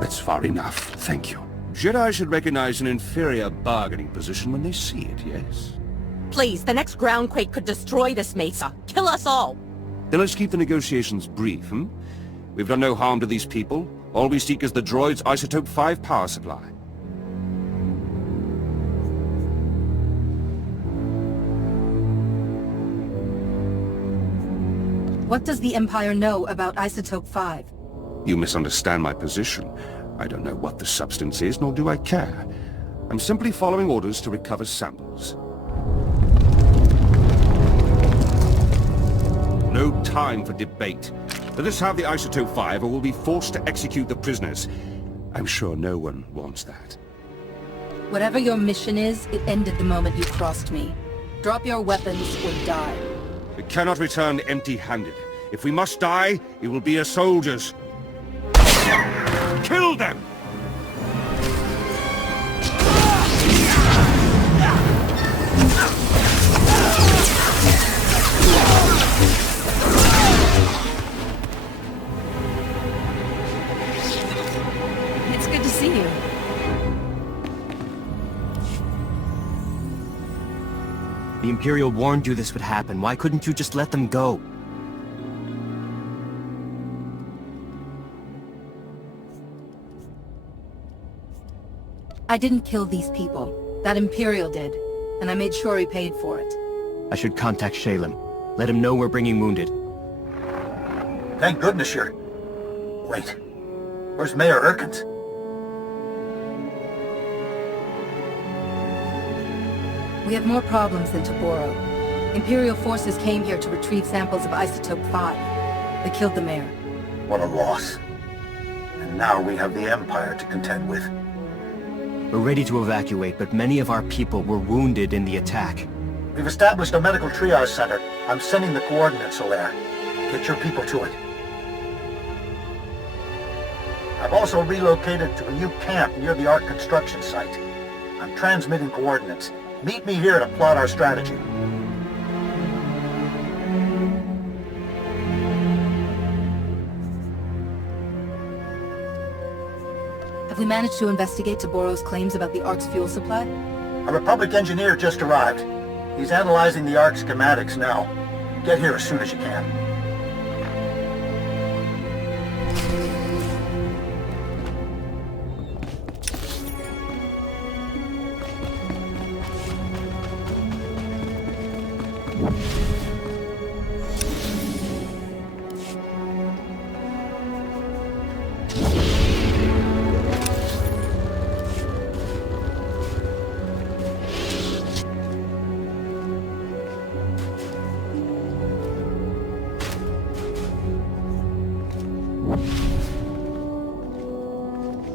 That's far enough, thank you. Jedi should recognize an inferior bargaining position when they see it, yes? Please, the next groundquake could destroy this mesa. Kill us all. Then let's keep the negotiations brief, hmm? We've done no harm to these people. All we seek is the droid's Isotope 5 power supply. What does the Empire know about Isotope 5? You misunderstand my position. I don't know what the substance is, nor do I care. I'm simply following orders to recover samples. No time for debate. Let us have the Isotope 5 or we'll be forced to execute the prisoners. I'm sure no one wants that. Whatever your mission is, it ended the moment you crossed me. Drop your weapons or die. We cannot return empty-handed. If we must die, it will be as soldiers. Kill them! It's good to see you. The Imperial warned you this would happen. Why couldn't you just let them go? I didn't kill these people. That Imperial did. And I made sure he paid for it. I should contact Shalem. Let him know we're bringing wounded. Thank goodness you're... Wait. Where's Mayor Erkins? We have more problems than to borrow. Imperial forces came here to retrieve samples of Isotope 5. They killed the mayor. What a loss. And now we have the Empire to contend with. We're ready to evacuate, but many of our people were wounded in the attack. We've established a medical triage center. I'm sending the coordinates there. Get your people to it. I've also relocated to a new camp near the Ark construction site. I'm transmitting coordinates. Meet me here to plot our strategy. Have we managed to investigate Taboro's claims about the Ark's fuel supply? A Republic engineer just arrived. He's analyzing the Ark schematics now. Get here as soon as you can.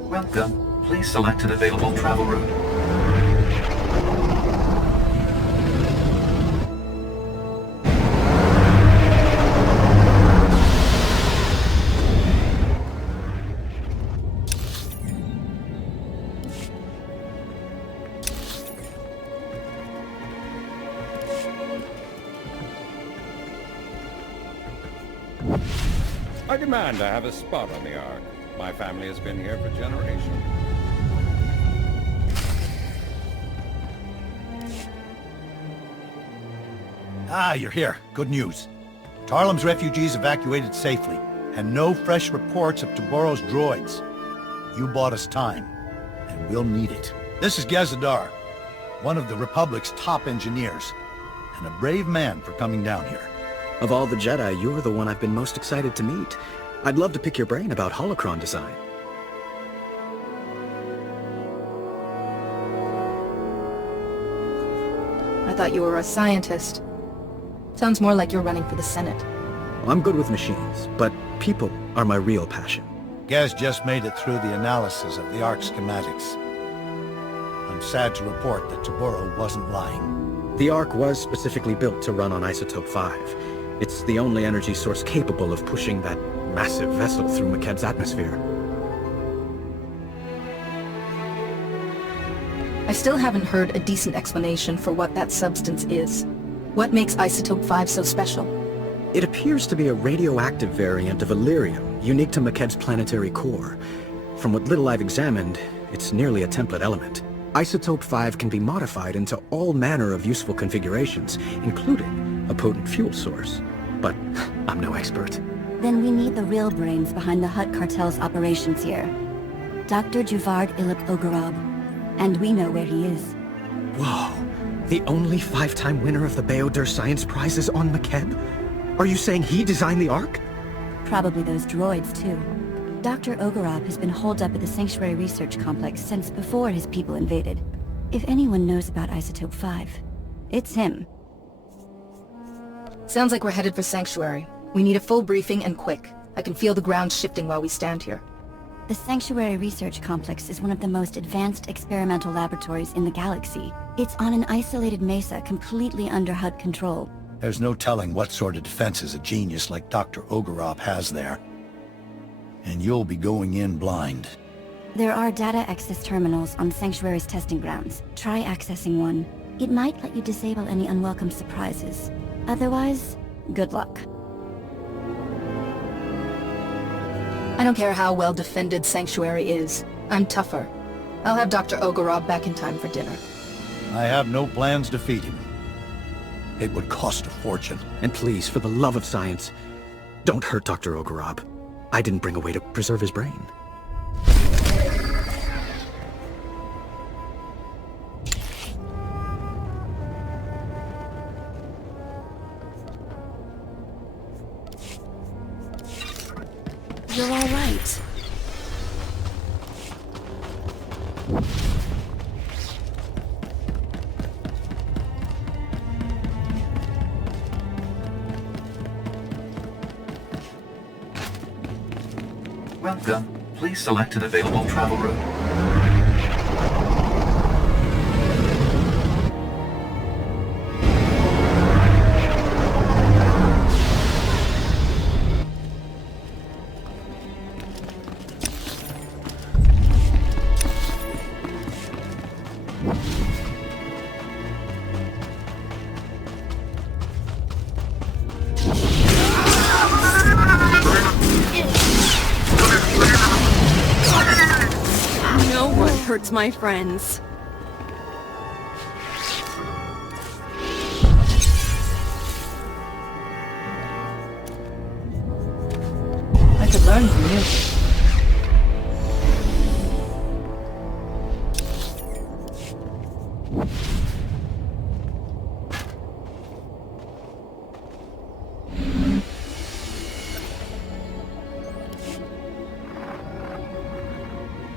Welcome. Please select an available travel route. I demand to have a spot on the Ark. My family has been here for generations. Ah, you're here. Good news. Tarlem's refugees evacuated safely, and no fresh reports of Taboro's droids. You bought us time, and we'll need it. This is Gazadar, one of the Republic's top engineers, and a brave man for coming down here. Of all the Jedi, you're the one I've been most excited to meet. I'd love to pick your brain about holocron design. I thought you were a scientist. Sounds more like you're running for the Senate. I'm good with machines, but people are my real passion. Gaz just made it through the analysis of the Ark schematics. I'm sad to report that Taburo wasn't lying. The Ark was specifically built to run on Isotope 5. It's the only energy source capable of pushing that massive vessel through McKeb's atmosphere. I still haven't heard a decent explanation for what that substance is. What makes Isotope 5 so special? It appears to be a radioactive variant of Illyrium, unique to McKeb's planetary core. From what little I've examined, it's nearly a template element. Isotope 5 can be modified into all manner of useful configurations, including a potent fuel source. But I'm no expert. Then we need the real brains behind the Hutt cartel's operations here. Dr. Juvard Ilip Ogorov. And we know where he is. Whoa! The only 5-time winner of the Beodur Science Prize is on McKeb? Are you saying he designed the Ark? Probably those droids, too. Dr. Ogorov has been holed up at the Sanctuary Research Complex since before his people invaded. If anyone knows about Isotope 5, it's him. Sounds like we're headed for Sanctuary. We need a full briefing and quick. I can feel the ground shifting while we stand here. The Sanctuary Research Complex is one of the most advanced experimental laboratories in the galaxy. It's on an isolated mesa completely under Hutt control. There's no telling what sort of defenses a genius like Dr. Ogorov has there. And you'll be going in blind. There are data access terminals on Sanctuary's testing grounds. Try accessing one. It might let you disable any unwelcome surprises. Otherwise, good luck. I don't care how well defended Sanctuary is. I'm tougher. I'll have Dr. Ogorov back in time for dinner. I have no plans to defeat him. It would cost a fortune. And please, for the love of science, don't hurt Dr. Ogorov. I didn't bring a way to preserve his brain. You're all right. Welcome. Please select an available travel route. No one hurts my friends. I could learn from you.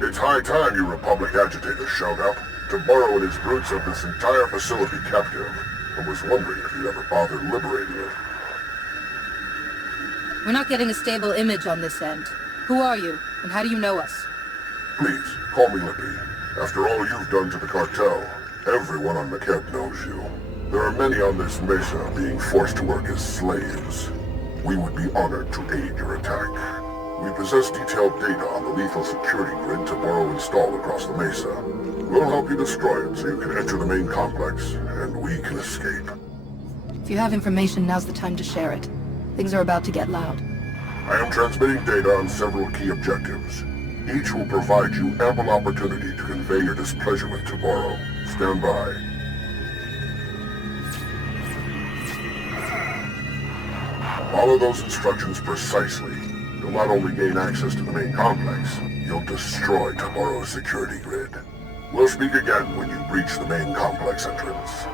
It's high time you Republic agitators showed up. Taburo and his brutes have this entire facility captive. I was wondering if you'd ever bother liberating it. We're not getting a stable image on this end. Who are you, and how do you know us? Please, call me Lippy. After all you've done to the cartel, everyone on McKeb knows you. There are many on this mesa being forced to work as slaves. We would be honored to aid your attack. We possess detailed data on the lethal security grid Taburo installed across the mesa. We'll help you destroy it so you can enter the main complex, and we can escape. If you have information, now's the time to share it. Things are about to get loud. I am transmitting data on several key objectives. Each will provide you ample opportunity to convey your displeasure with Taburo. Stand by. Follow those instructions precisely. You'll not only gain access to the main complex, you'll destroy Taburo's security grid. We'll speak again when you breach the main complex entrance.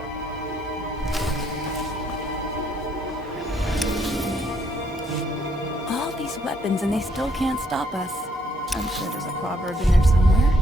All these weapons and they still can't stop us. I'm sure there's a proverb in there somewhere.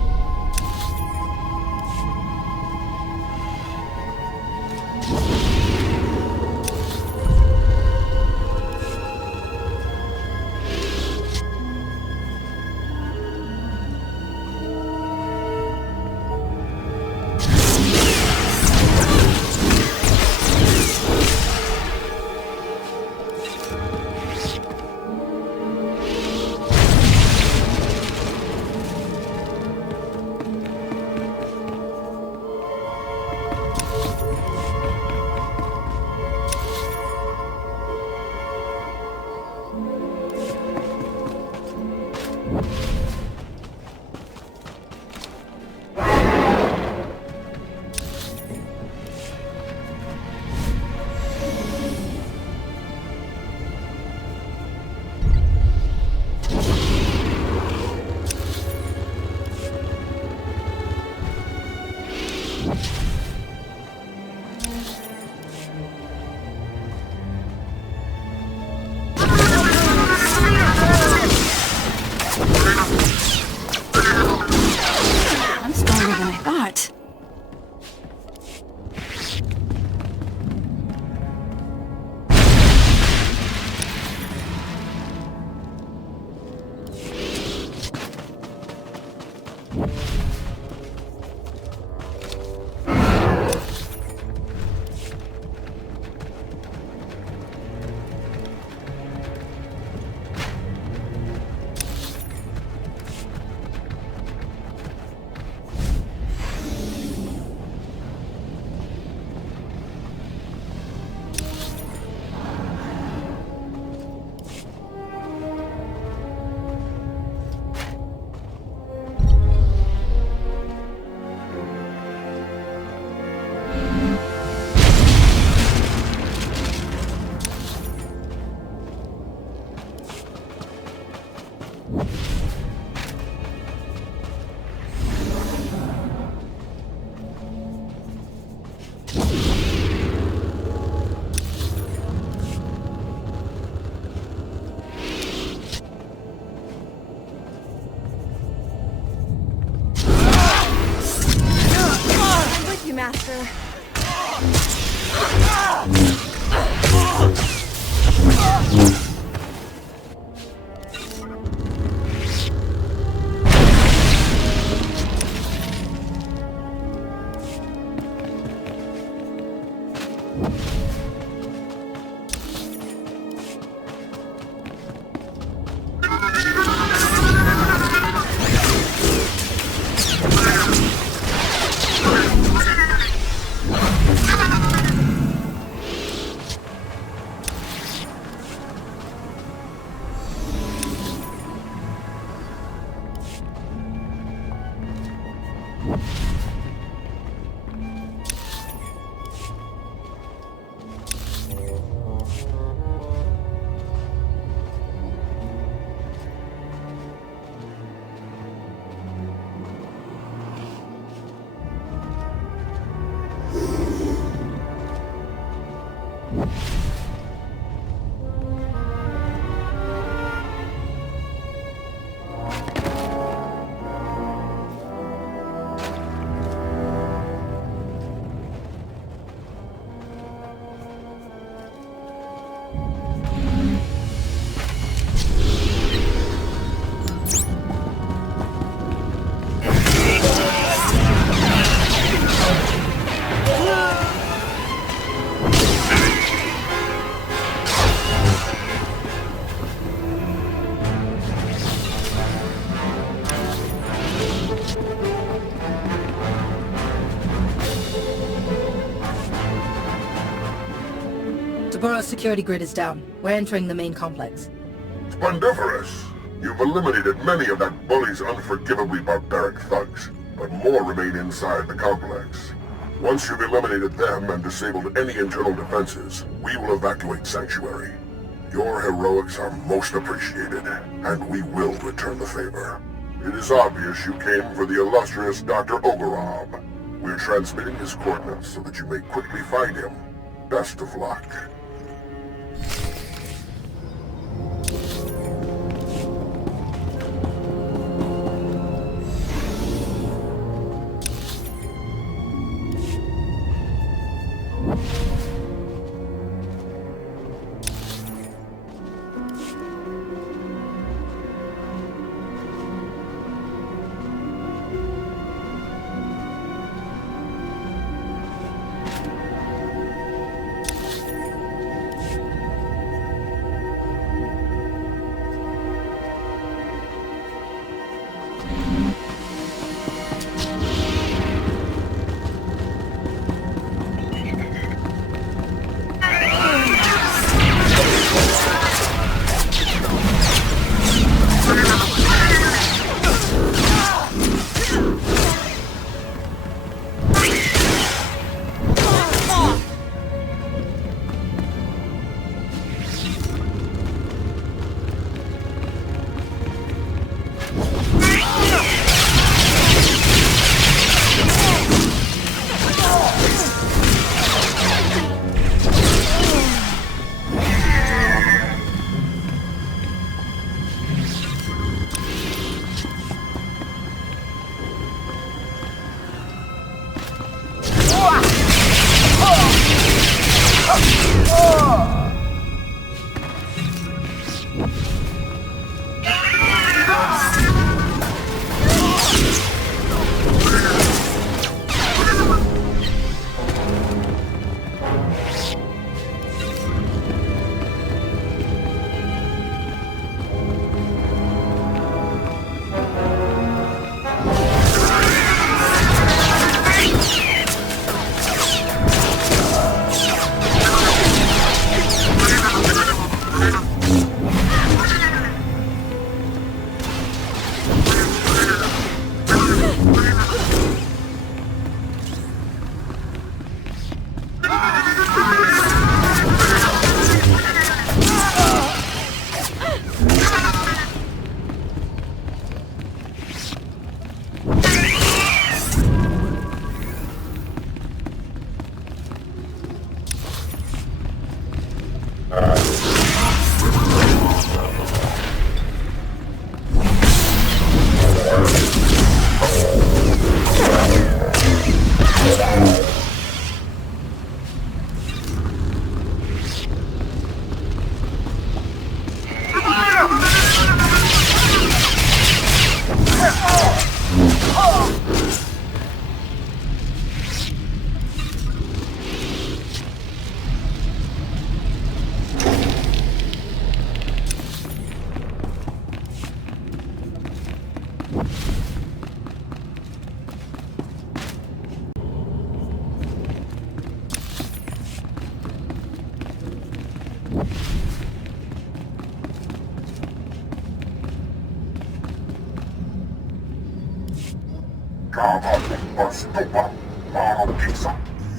Boro's security grid is down. We're entering the main complex. Splendiferous! You've eliminated many of that bully's unforgivably barbaric thugs, but more remain inside the complex. Once you've eliminated them and disabled any internal defenses, we will evacuate Sanctuary. Your heroics are most appreciated, and we will return the favor. It is obvious you came for the illustrious Dr. Ogorov. We're transmitting his coordinates so that you may quickly find him. Best of luck.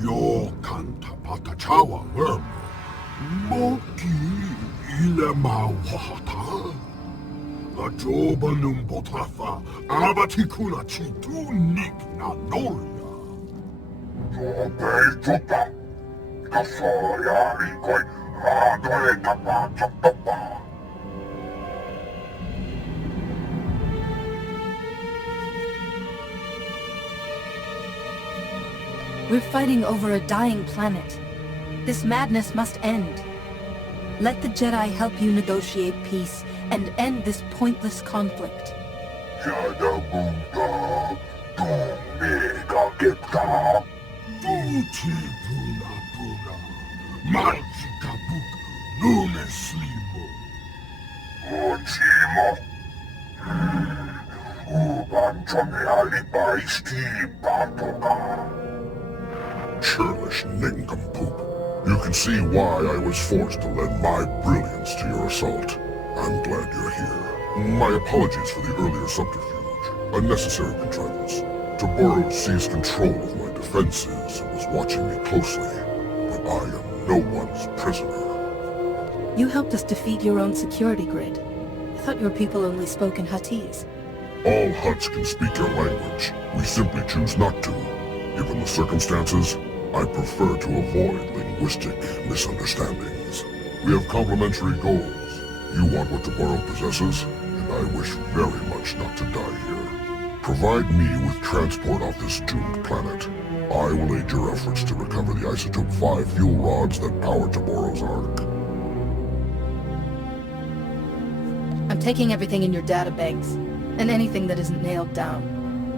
Yo canta pata chawa vermo. Moki ile mawata. La joba num botafa. Abatikuna chitu nik na nolia. Yo beituta. Kasoya rikoi. Radore tapa chapapa. We're fighting over a dying planet. This madness must end. Let the Jedi help you negotiate peace and end this pointless conflict. Jada Buddha, Mega Geta, Duti Buna Buna, Magica Book, Lume Slimo, Ochimo, Ubanchone Aliba Isti Patoka, Churlish Nincompoop, You can see why I was forced to lend my brilliance to your assault. I'm glad you're here. My apologies for the earlier subterfuge. A necessary contrivance. Taboros seized control of my defenses and was watching me closely. But I am no one's prisoner. You helped us defeat your own security grid. I thought your people only spoke in Huttese. All Hutts can speak your language. We simply choose not to. Given the circumstances, I prefer to avoid linguistic misunderstandings. We have complementary goals. You want what Taboro possesses, and I wish very much not to die here. Provide me with transport off this doomed planet. I will aid your efforts to recover the Isotope 5 fuel rods that power Taboro's Ark. I'm taking everything in your databanks, and anything that isn't nailed down.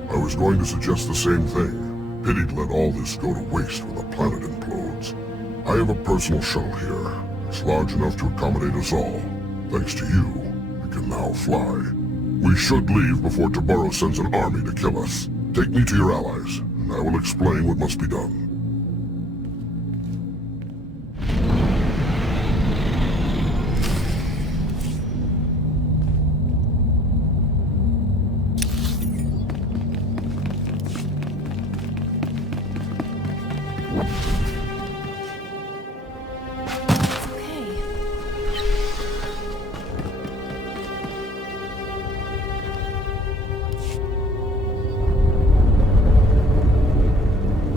I was going to suggest the same thing. Pity to let all this go to waste when the planet implodes. I have a personal shuttle here. It's large enough to accommodate us all. Thanks to you, we can now fly. We should leave before Taboro sends an army to kill us. Take me to your allies, and I will explain what must be done.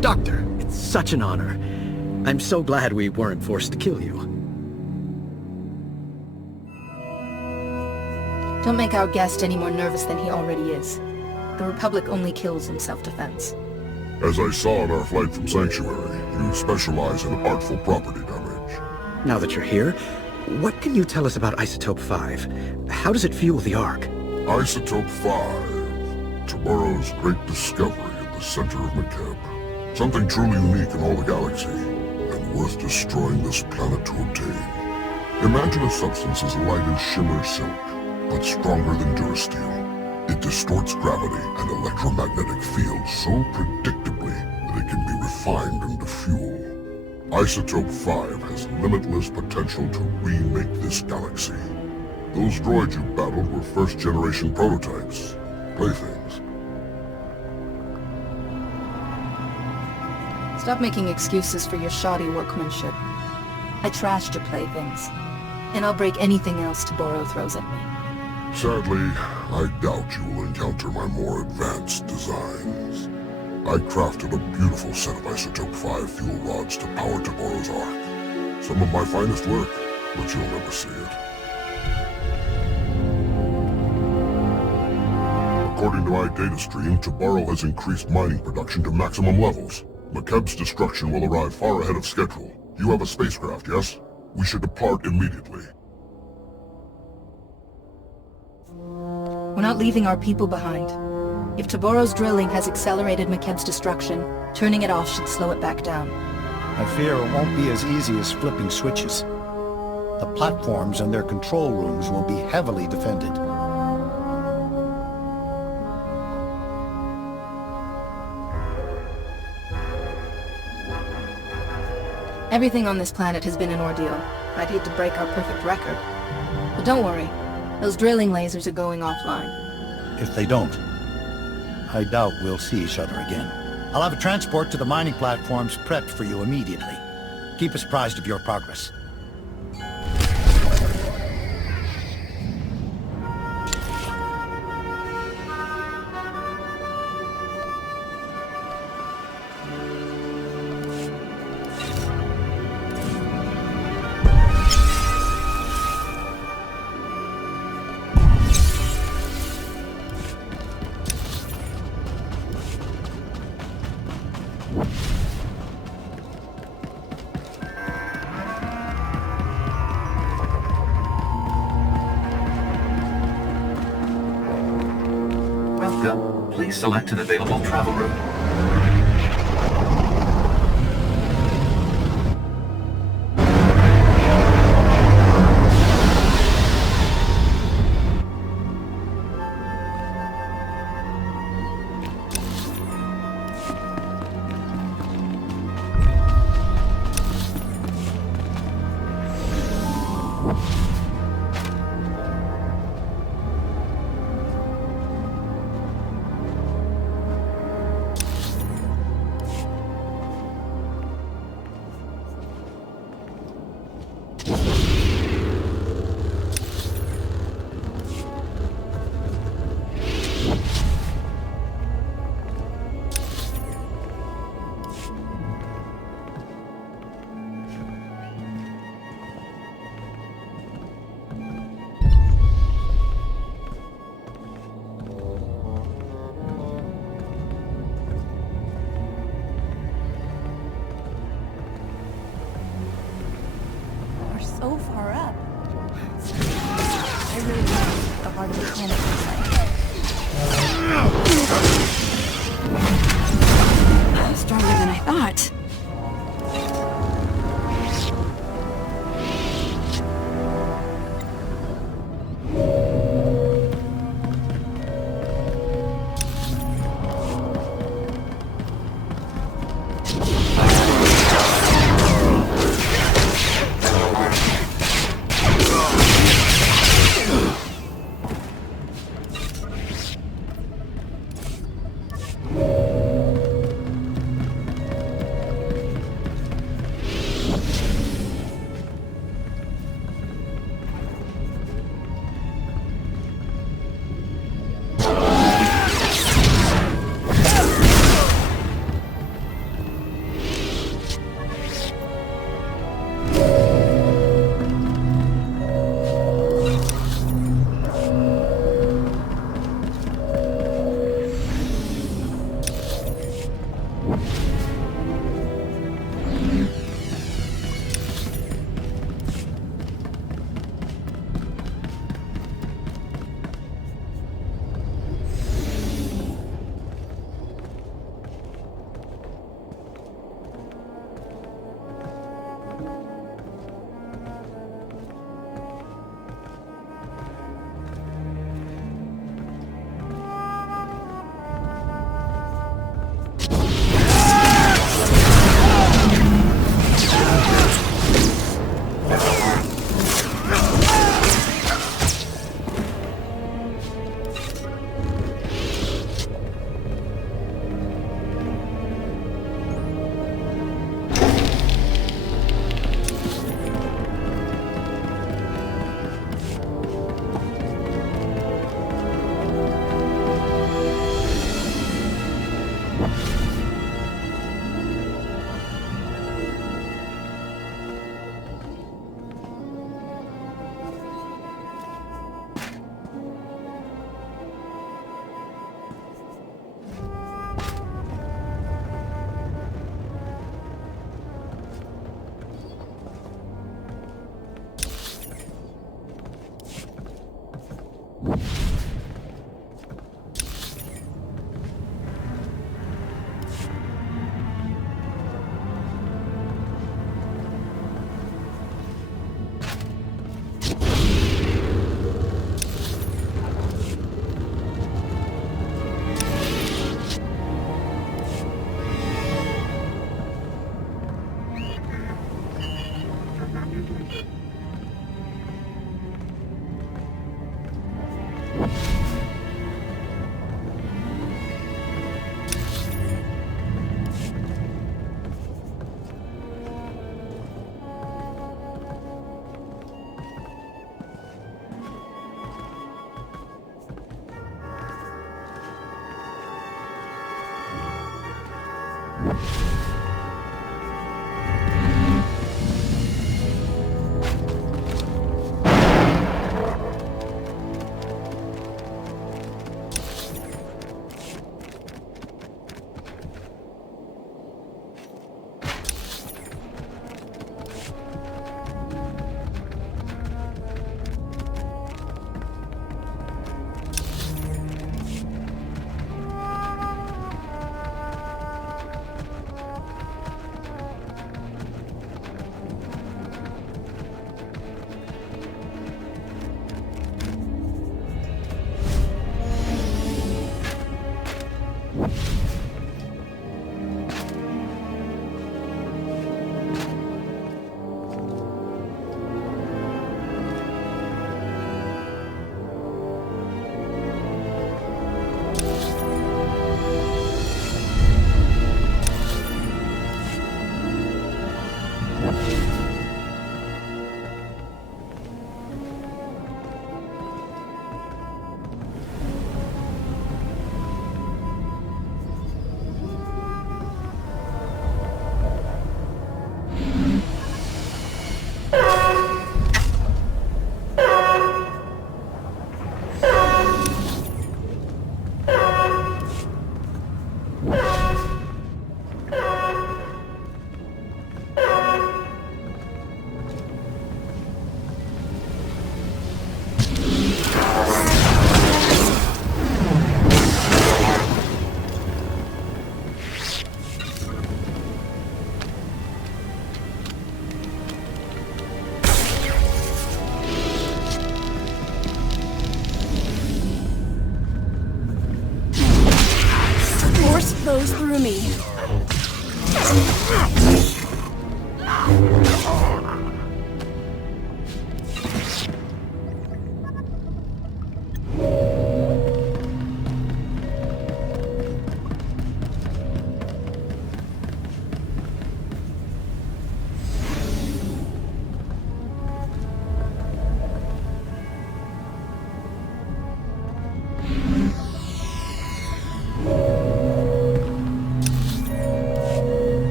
Doctor, it's such an honor. I'm so glad we weren't forced to kill you. Don't make our guest any more nervous than he already is. The Republic only kills in self-defense. As I saw on our flight from Sanctuary, you specialize in artful property damage. Now that you're here, what can you tell us about Isotope 5? How does it fuel the Ark? Isotope 5. Tomorrow's great discovery at the center of Makeb. Something truly unique in all the galaxy, and worth destroying this planet to obtain. Imagine a substance as light as shimmer silk, but stronger than Durasteel. It distorts gravity and electromagnetic fields so predictably that it can be refined into fuel. Isotope 5 has limitless potential to remake this galaxy. Those droids you battled were first-generation prototypes, playthings. Stop making excuses for your shoddy workmanship. I trashed your playthings, and I'll break anything else Taboro throws at me. Sadly, I doubt you will encounter my more advanced designs. I crafted a beautiful set of Isotope 5 fuel rods to power Taboro's Ark. Some of my finest work, but you'll never see it. According to my data stream, Taboro has increased mining production to maximum levels. Makeb's destruction will arrive far ahead of schedule. You have a spacecraft, yes? We should depart immediately. We're not leaving our people behind. If Taboro's drilling has accelerated Makeb's destruction, turning it off should slow it back down. I fear it won't be as easy as flipping switches. The platforms and their control rooms will be heavily defended. Everything on this planet has been an ordeal. I'd hate to break our perfect record. But don't worry. Those drilling lasers are going offline. If they don't, I doubt we'll see each other again. I'll have a transport to the mining platforms prepped for you immediately. Keep us apprised of your progress. Welcome. Please select an available travel route. We're so far up. I really love the heart of the planet looks like. Stronger than I thought.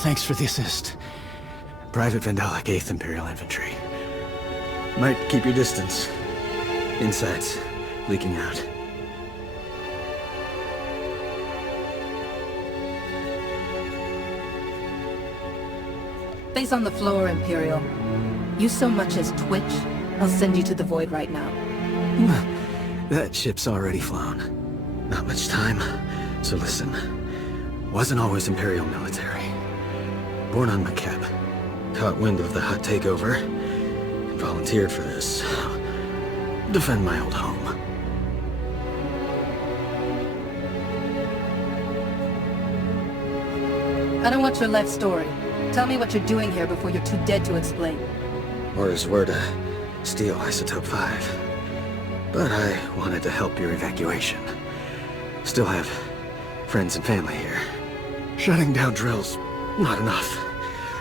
Thanks for the assist. Private Vandalic 8th Imperial Infantry. Might keep your distance. Insides leaking out. Face on the floor, Imperial. You so much as twitch, I'll send you to the Void right now. That ship's already flown. Not much time. So listen. Wasn't always Imperial military. Born on Makeb. Caught wind of the hot takeover. And volunteered for this. Defend my old home. I don't want your life story. Tell me what you're doing here before you're too dead to explain. Orders were to steal Isotope 5. But I wanted to help your evacuation. Still have friends and family here. Shutting down drills, not enough.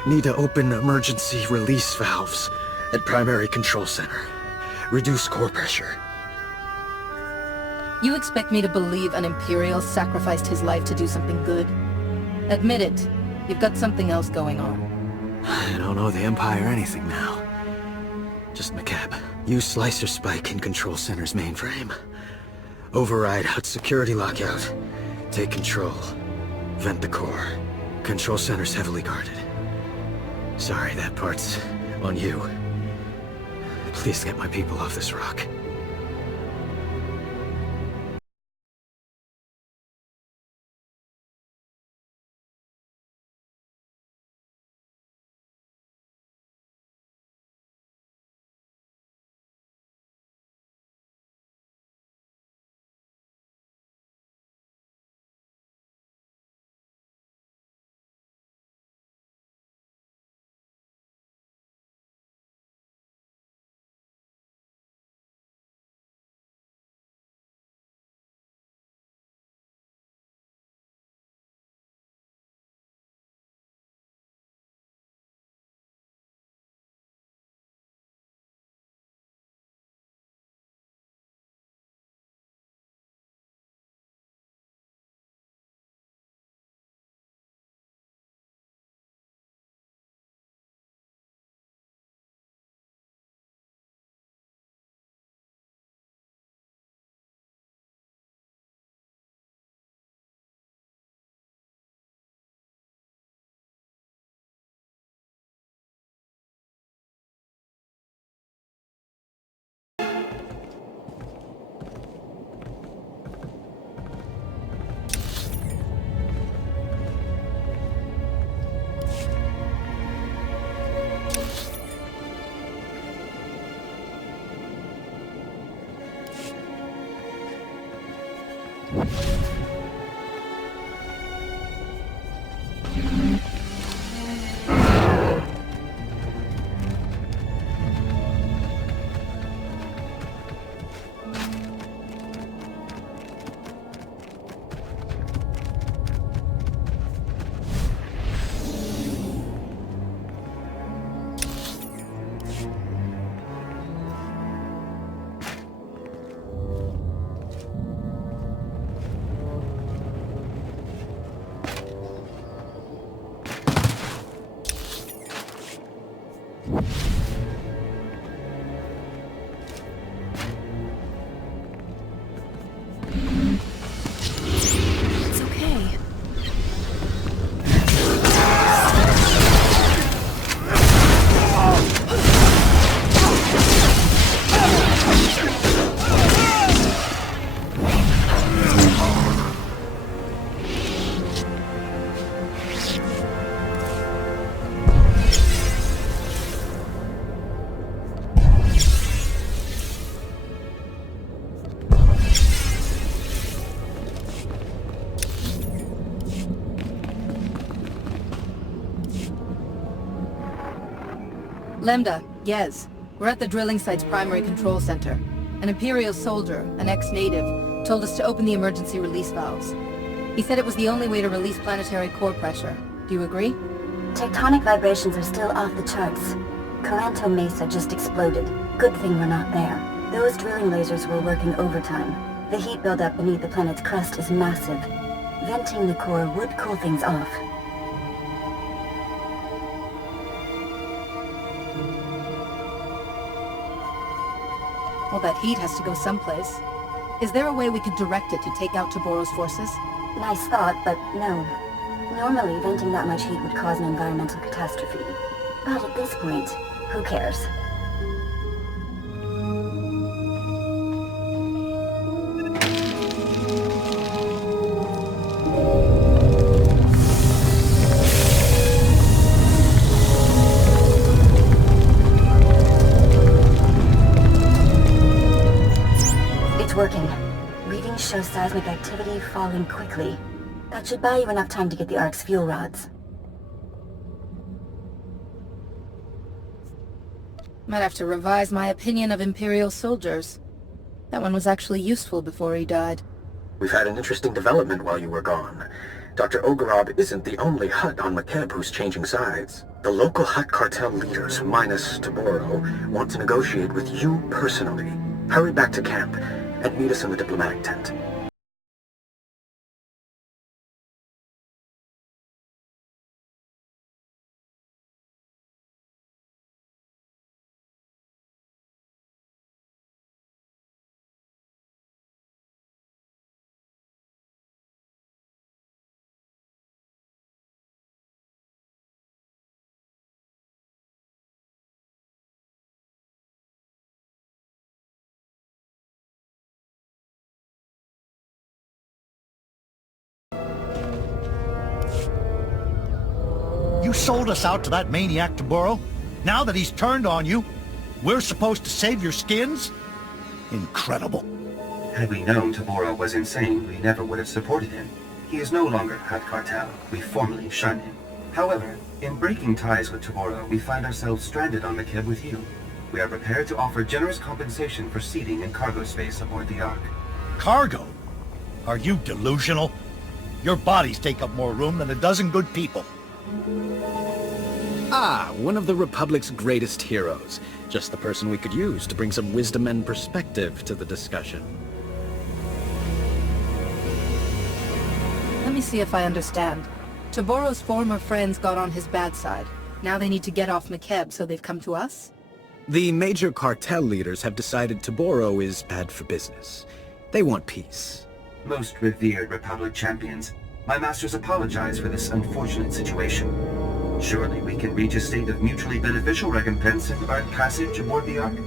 Need to open emergency release valves at primary control center. Reduce core pressure. You expect me to believe an Imperial sacrificed his life to do something good? Admit it. You've got something else going on. I don't owe the Empire anything now. Just McCab. Use Slicer Spike in Control Center's mainframe. Override out security lockout. Take control. Vent the core. Control Center's heavily guarded. Sorry, that part's on you. Please get my people off this rock. Lambda, Yez. We're at the drilling site's primary control center. An Imperial soldier, an ex-native, told us to open the emergency release valves. He said it was the only way to release planetary core pressure. Do you agree? Tectonic vibrations are still off the charts. Calanto Mesa just exploded. Good thing we're not there. Those drilling lasers were working overtime. The heat buildup beneath the planet's crust is massive. Venting the core would cool things off. Well, that heat has to go someplace. Is there a way we could direct it to take out Taboro's forces? Nice thought, but no. Normally, venting that much heat would cause an environmental catastrophe. But at this point, who cares? Working. Readings show seismic activity falling quickly. That should buy you enough time to get the Ark's fuel rods. Might have to revise my opinion of Imperial soldiers. That one was actually useful before he died. We've had an interesting development while you were gone. Dr. Ogorob isn't the only Hutt on Makeb who's changing sides. The local Hutt cartel leaders, minus Taboro, want to negotiate with you personally. Hurry back to camp and meet us in the diplomatic tent. You sold us out to that maniac Taboro? Now that he's turned on you, we're supposed to save your skins? Incredible. Had we known Taboro was insane, we never would have supported him. He is no longer Hutt Cartel. We formally shun him. However, in breaking ties with Taboro, we find ourselves stranded on Makeb with you. We are prepared to offer generous compensation for seating and cargo space aboard the Ark. Cargo? Are you delusional? Your bodies take up more room than a dozen good people. Ah, one of the Republic's greatest heroes. Just the person we could use to bring some wisdom and perspective to the discussion. Let me see if I understand. Taboro's former friends got on his bad side. Now they need to get off Makeb, so they've come to us? The major cartel leaders have decided Taboro is bad for business. They want peace. Most revered Republic champions, my masters apologize for this unfortunate situation. Surely we can reach a state of mutually beneficial recompense in our passage aboard the Ark.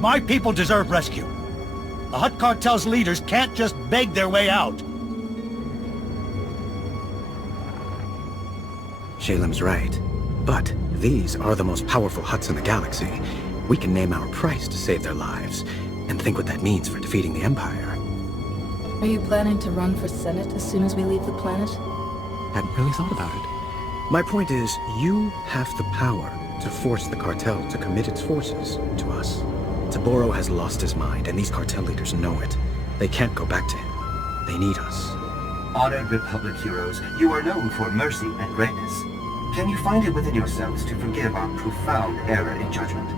My people deserve rescue. The Hutt cartel's leaders can't just beg their way out. Shalem's right. But these are the most powerful Hutts in the galaxy. We can name our price to save their lives, and think what that means for defeating the Empire. Are you planning to run for Senate as soon as we leave the planet? Hadn't really thought about it. My point is, you have the power to force the cartel to commit its forces to us. Taboro has lost his mind, and these cartel leaders know it. They can't go back to him. They need us. Honored Republic heroes, you are known for mercy and greatness. Can you find it within yourselves to forgive our profound error in judgment?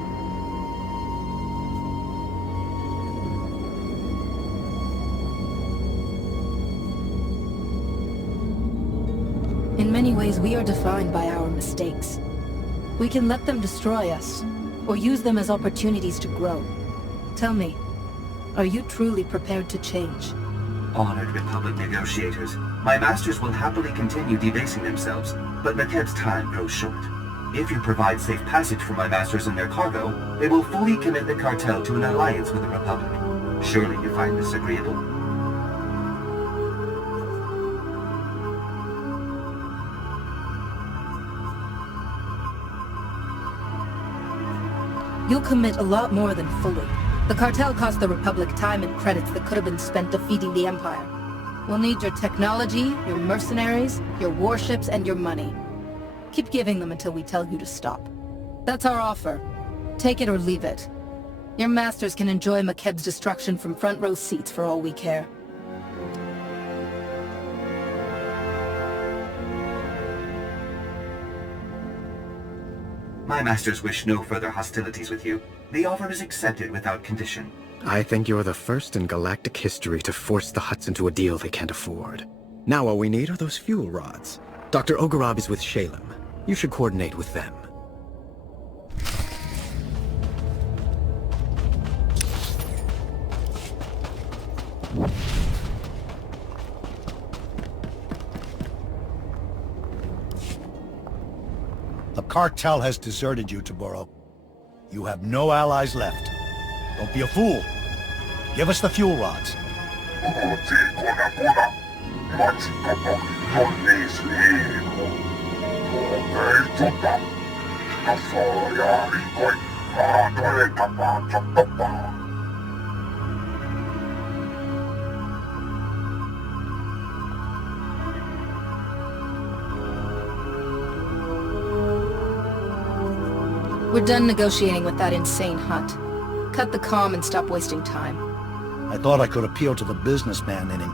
In many ways, we are defined by our mistakes. We can let them destroy us, or use them as opportunities to grow. Tell me, are you truly prepared to change? Honored Republic negotiators, my masters will happily continue debasing themselves, but Makeb's time grows short. If you provide safe passage for my masters and their cargo, they will fully commit the cartel to an alliance with the Republic. Surely you find this agreeable? You'll commit a lot more than fully. The cartel cost the Republic time and credits that could have been spent defeating the Empire. We'll need your technology, your mercenaries, your warships, and your money. Keep giving them until we tell you to stop. That's our offer. Take it or leave it. Your masters can enjoy Makeb's destruction from front row seats for all we care. My masters wish no further hostilities with you. The offer is accepted without condition. I think you're the first in galactic history to force the Hutts into a deal they can't afford. Now all we need are those fuel rods. Dr. Ogorob is with Shalem. You should coordinate with them. The cartel has deserted you, Taboro. You have no allies left. Don't be a fool. Give us the fuel rods. We're We're done negotiating with that insane Hutt. Cut the comm and stop wasting time. I thought I could appeal to the businessman in him.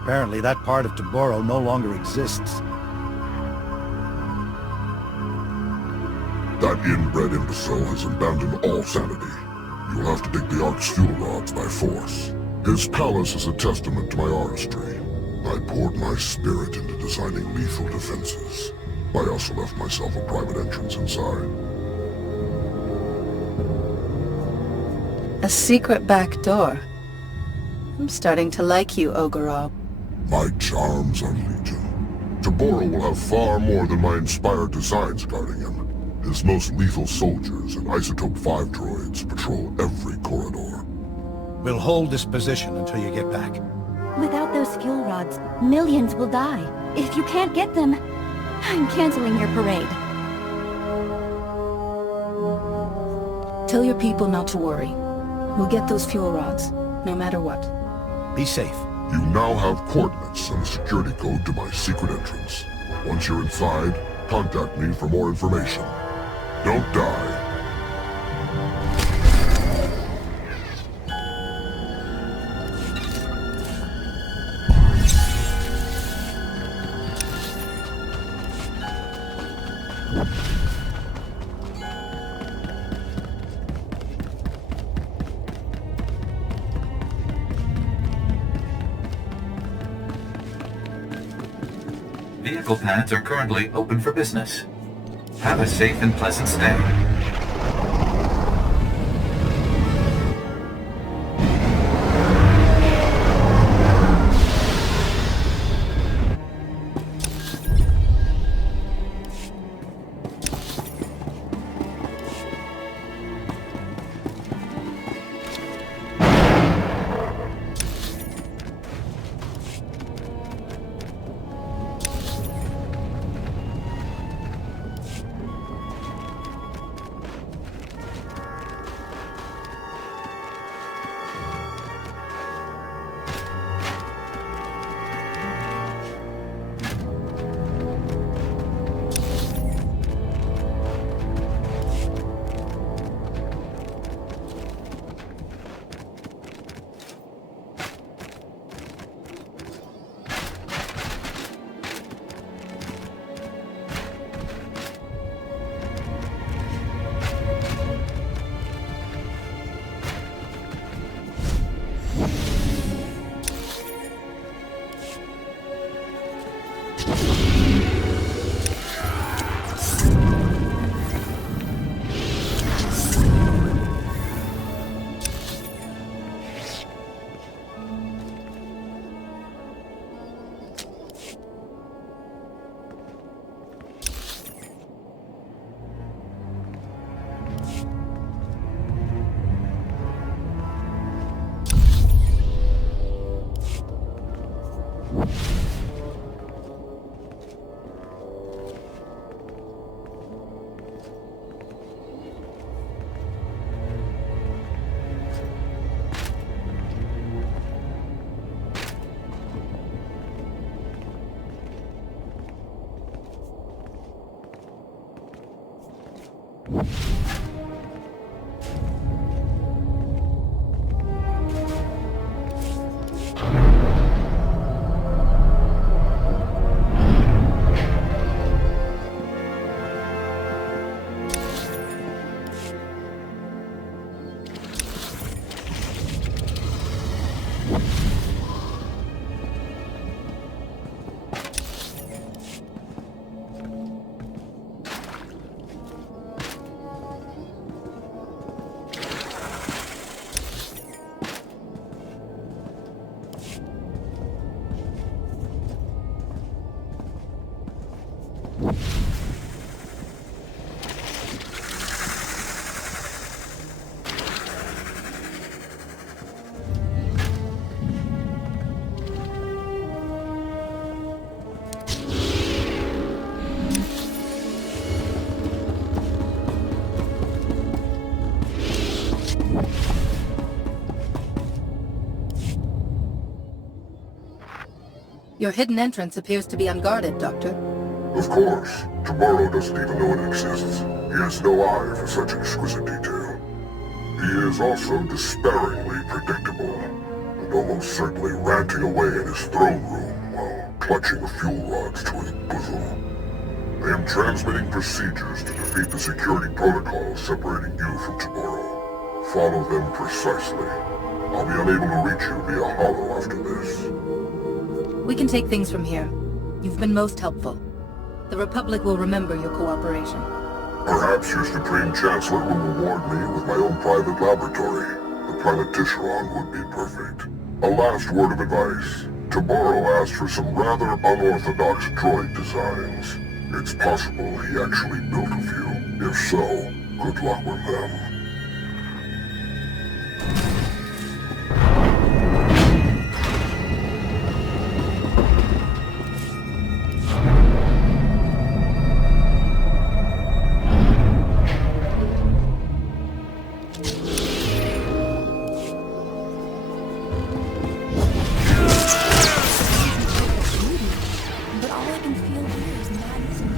Apparently that part of Taboro no longer exists. That inbred imbecile has abandoned all sanity. You'll have to dig the Ark's fuel rods by force. His palace is a testament to my artistry. I poured my spirit into designing lethal defenses. I also left myself a private entrance inside. A secret back door. I'm starting to like you, Ogorov. My charms are legion. Taboro will have far more than my inspired designs guarding him. His most lethal soldiers and Isotope 5 droids patrol every corridor. We'll hold this position until you get back. Without those fuel rods, millions will die. If you can't get them, I'm canceling your parade. Tell your people not to worry. We'll get those fuel rods, no matter what. Be safe. You now have coordinates and the security code to my secret entrance. Once you're inside, contact me for more information. Don't die. Vehicle pads are currently open for business. Have a safe and pleasant stay. Your hidden entrance appears to be unguarded, Doctor. Of course. Taboro doesn't even know it exists. He has no eye for such exquisite detail. He is also despairingly predictable, and almost certainly ranting away in his throne room while clutching fuel rods to his bosom. I am transmitting procedures to defeat the security protocols separating you from Taboro. Follow them precisely. I'll be unable to reach you via holo after this. We can take things from here. You've been most helpful. The Republic will remember your cooperation. Perhaps your Supreme Chancellor will reward me with my own private laboratory. The planet Tisharon would be perfect. A last word of advice. Taboro asked for some rather unorthodox droid designs. It's possible he actually built a few. If so, good luck with them. But all I can feel here is madness and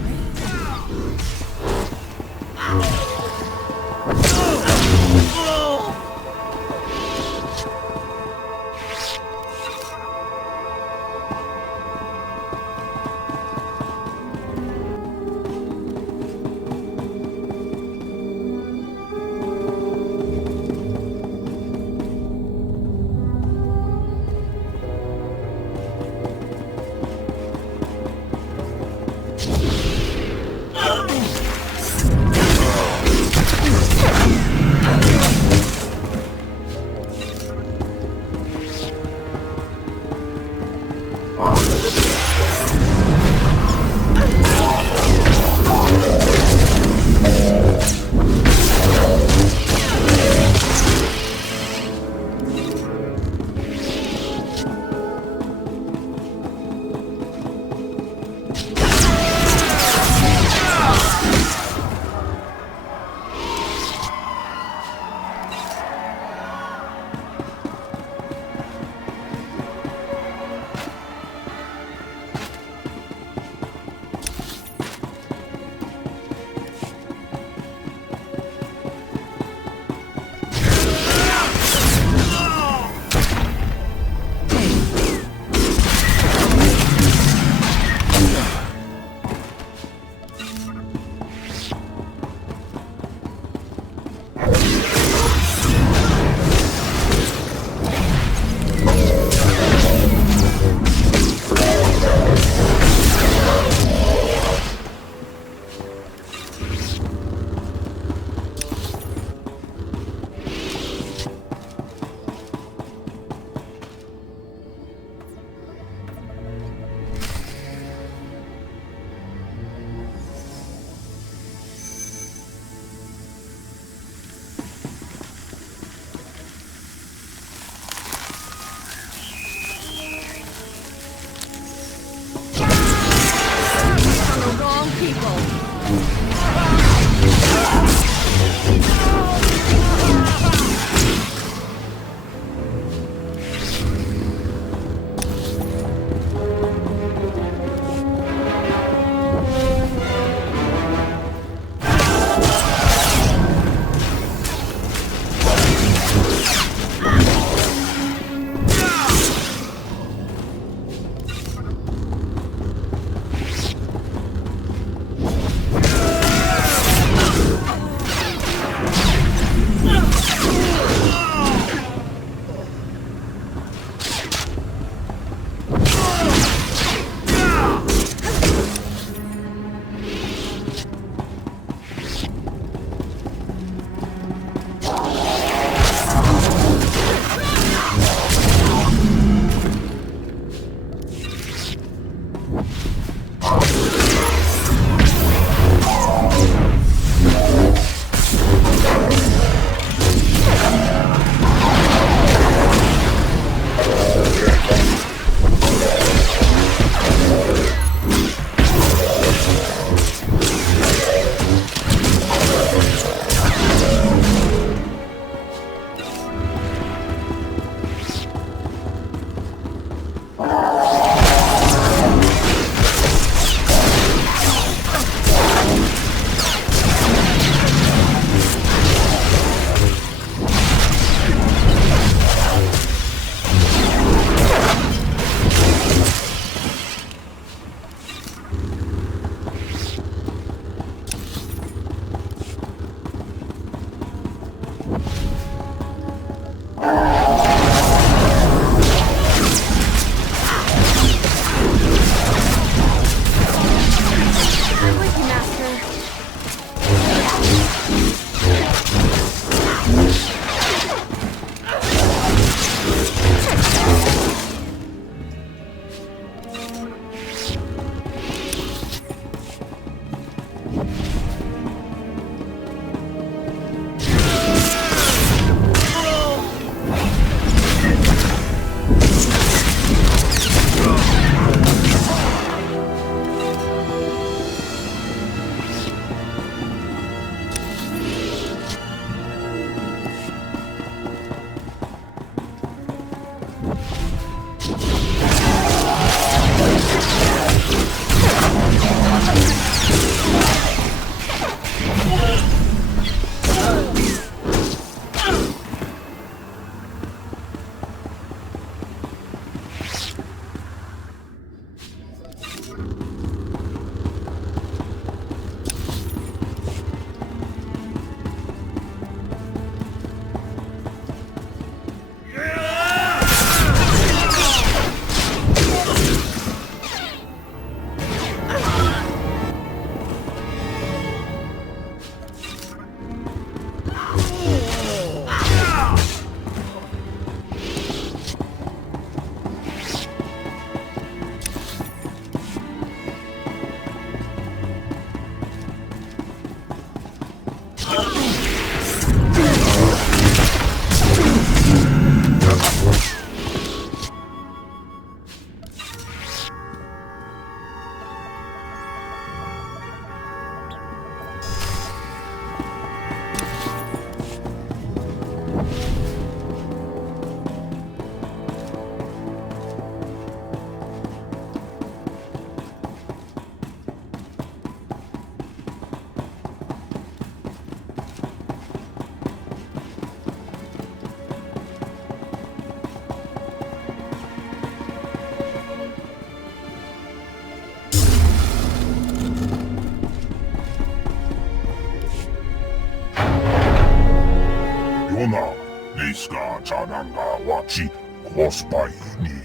Iska Chananga Wachi Kospaini.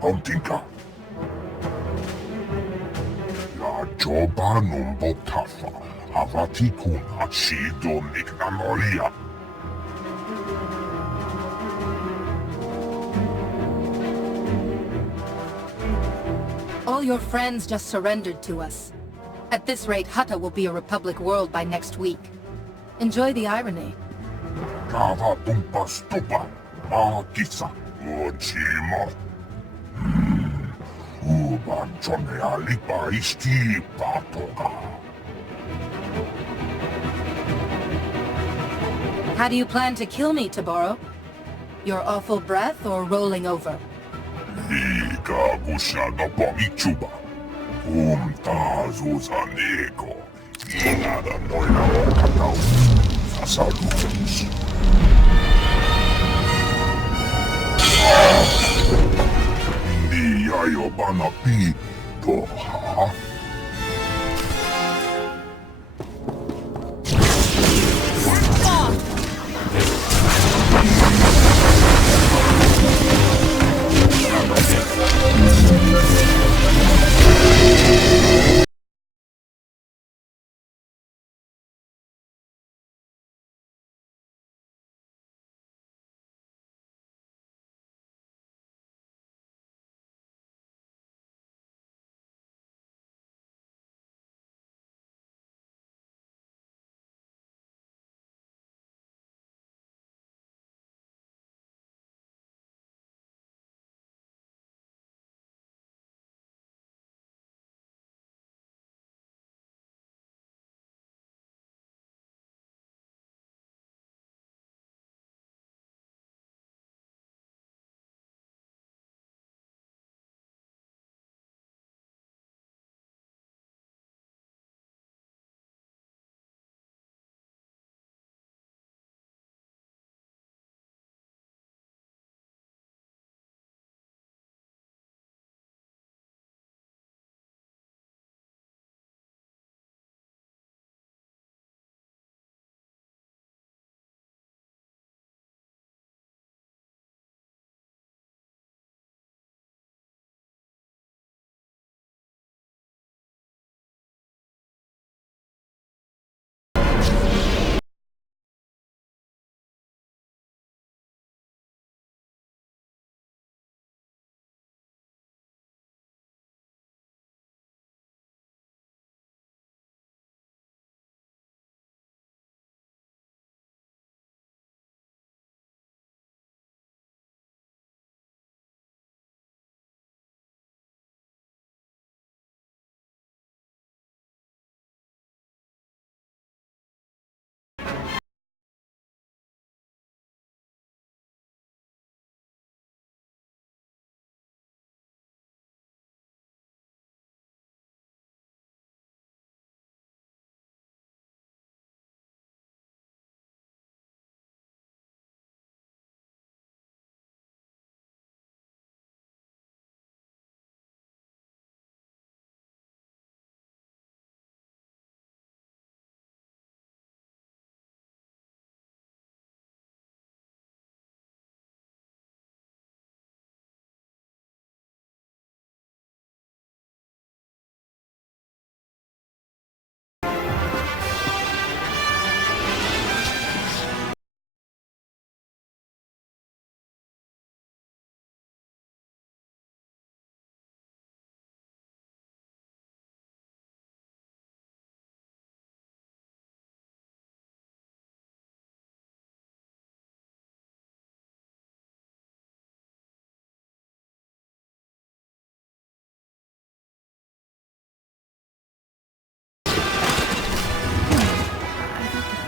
Hontinka. La Joba Numbo Tafa. Havati Kun Achido Niknamoria. All your friends just surrendered to us. At this rate, Hutta will be a Republic world by next week. Enjoy the irony. Kava Tumpa Stupa. Makisa. Uchimo. Ubanchone Alipa Isti Patoka. How do you plan to kill me, Taboro? Your awful breath or rolling over? Ika Gushada Pomichuba. Tazuza Neko. Inada Noina Okatao. Sasalus. Yayo Banapi. Doha.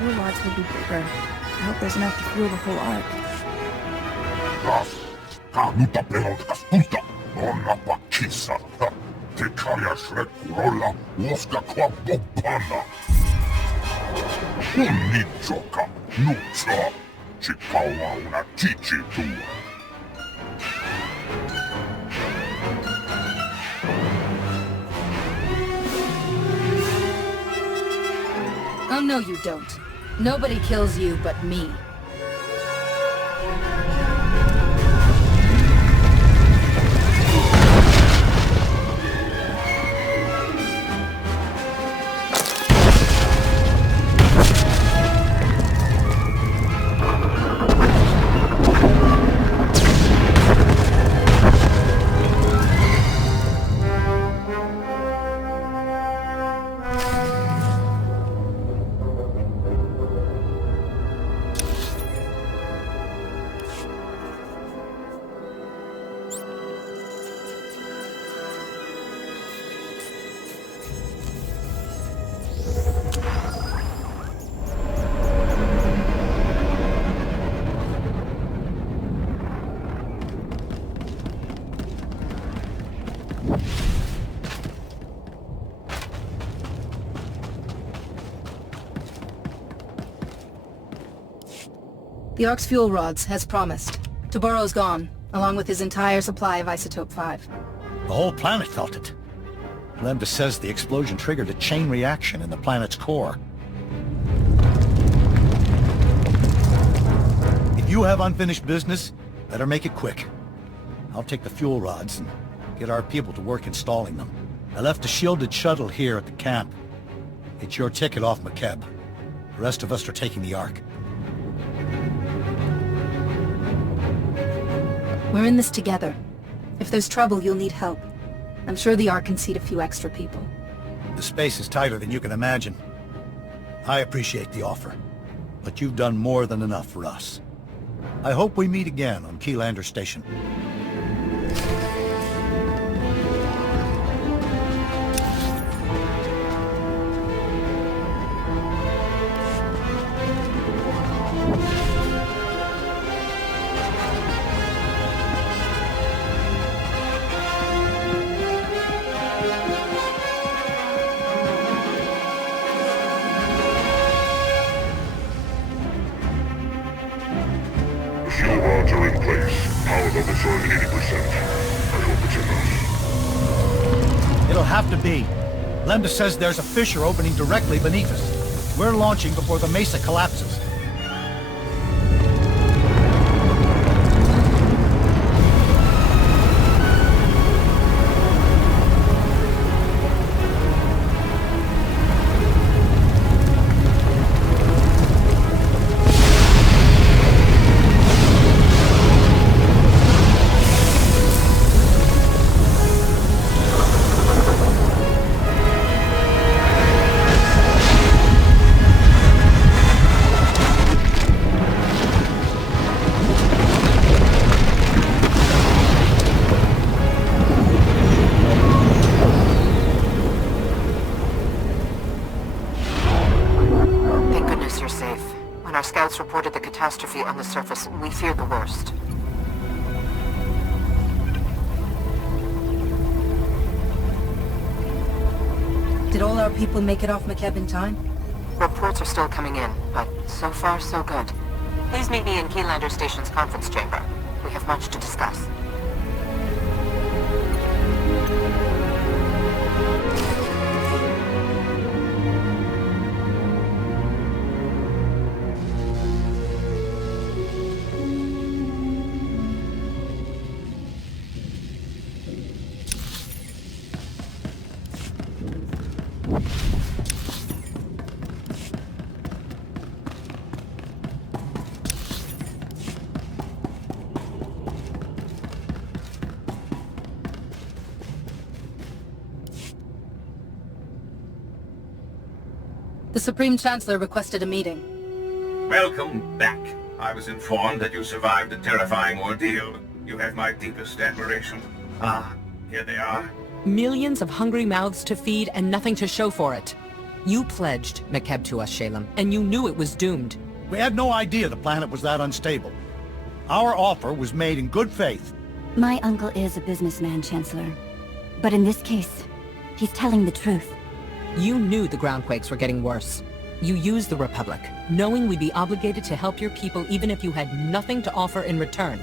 Fuel rods will be bigger. I hope there's enough to fuel the whole arc. Kanuta pelotkas tuta. Onna pakissa. Te karjas rekkurolla. Uoska kwa bobbana. Unnitsoka. Nutsa. Chikawa una chichi tua. Oh no you don't. Nobody kills you but me. The Ark's fuel rods, as promised. Toboro's gone, along with his entire supply of Isotope 5. The whole planet felt it. Lambda says the explosion triggered a chain reaction in the planet's core. If you have unfinished business, better make it quick. I'll take the fuel rods and get our people to work installing them. I left a shielded shuttle here at the camp. It's your ticket off McKeb. The rest of us are taking the Ark. We're in this together. If there's trouble, you'll need help. I'm sure the Ark can seat a few extra people. The space is tighter than you can imagine. I appreciate the offer, but you've done more than enough for us. I hope we meet again on Keylander Station. Fuel rods are in place. Power levels are at 80%. I hope it's enough. It'll have to be. Lambda says there's a fissure opening directly beneath us. We're launching before the mesa collapses. Reported the catastrophe on the surface. We fear the worst. Did all our people make it off McKeb in time? Reports are still coming in, but so far so good. Please meet me in Keylander Station's conference chamber. We have much to discuss. The Supreme Chancellor requested a meeting. Welcome back. I was informed that you survived the terrifying ordeal. You have my deepest admiration. Ah, here they are. Millions of hungry mouths to feed and nothing to show for it. You pledged McKeb to us, Shalem, and you knew it was doomed. We had no idea the planet was that unstable. Our offer was made in good faith. My uncle is a businessman, Chancellor. But in this case, he's telling the truth. You knew the groundquakes were getting worse. You used the Republic, knowing we'd be obligated to help your people even if you had nothing to offer in return.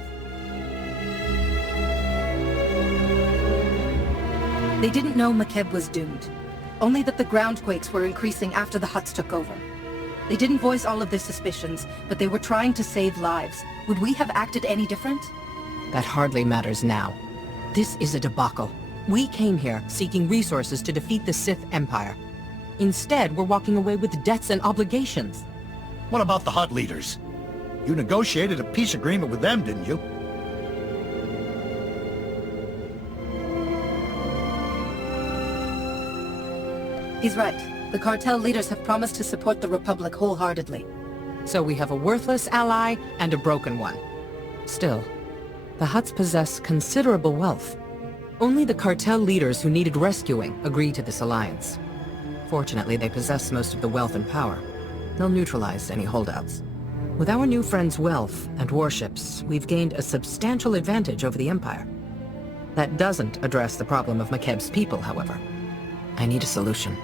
They didn't know McKeb was doomed. Only that the groundquakes were increasing after the Hutts took over. They didn't voice all of their suspicions, but they were trying to save lives. Would we have acted any different? That hardly matters now. This is a debacle. We came here seeking resources to defeat the Sith Empire. Instead, we're walking away with debts and obligations. What about the Hutt leaders? You negotiated a peace agreement with them, didn't you? He's right. The cartel leaders have promised to support the Republic wholeheartedly. So we have a worthless ally and a broken one. Still, the Hutts possess considerable wealth. Only the cartel leaders who needed rescuing agreed to this alliance. Fortunately, they possess most of the wealth and power. They'll neutralize any holdouts. With our new friends' wealth and warships, we've gained a substantial advantage over the Empire. That doesn't address the problem of McKeb's people, however. I need a solution.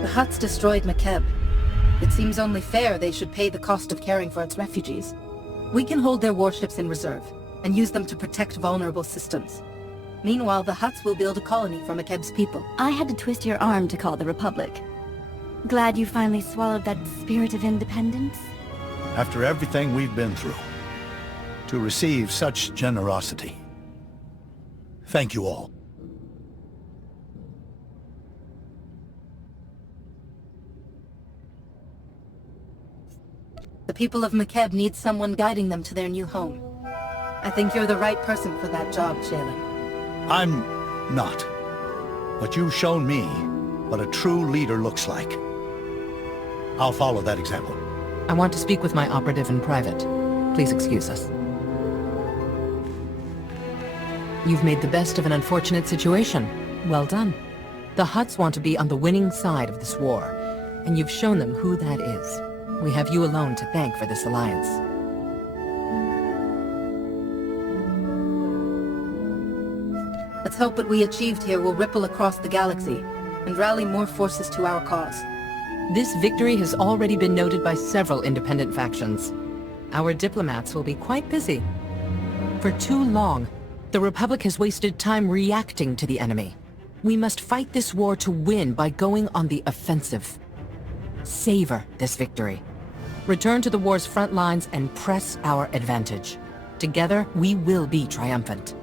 The Hutts destroyed McKeb. It seems only fair they should pay the cost of caring for its refugees. We can hold their warships in reserve, and use them to protect vulnerable systems. Meanwhile, the Hutts will build a colony for Makeb's people. I had to twist your arm to call the Republic. Glad you finally swallowed that spirit of independence? After everything we've been through, to receive such generosity. Thank you all. The people of Makeb need someone guiding them to their new home. I think you're the right person for that job, Shaylin. I'm not. But you've shown me what a true leader looks like. I'll follow that example. I want to speak with my operative in private. Please excuse us. You've made the best of an unfortunate situation. Well done. The Hutts want to be on the winning side of this war, and you've shown them who that is. We have you alone to thank for this alliance. Let's hope what we achieved here will ripple across the galaxy, and rally more forces to our cause. This victory has already been noted by several independent factions. Our diplomats will be quite busy. For too long, the Republic has wasted time reacting to the enemy. We must fight this war to win by going on the offensive. Savor this victory. Return to the war's front lines and press our advantage. Together, we will be triumphant.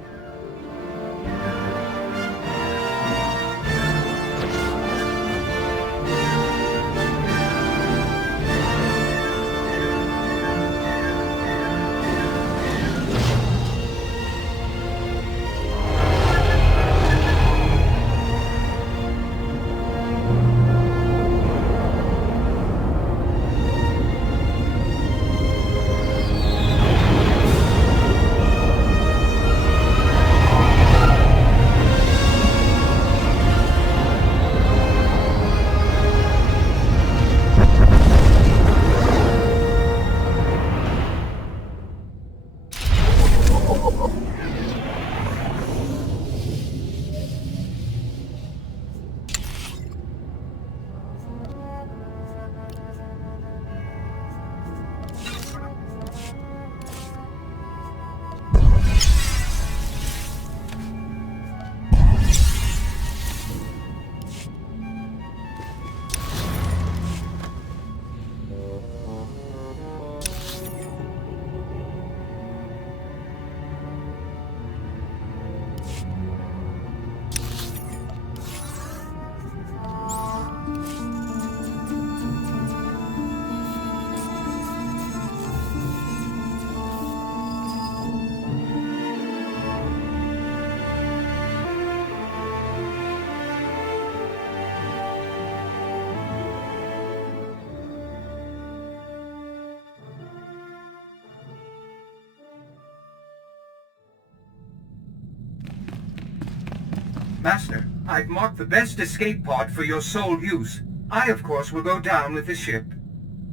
Master, I've marked the best escape pod for your sole use. I, of course, will go down with the ship.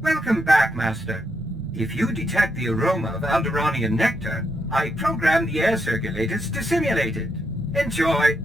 Welcome back, Master. If you detect the aroma of Alderaanian nectar, I program the air circulators to simulate it. Enjoy!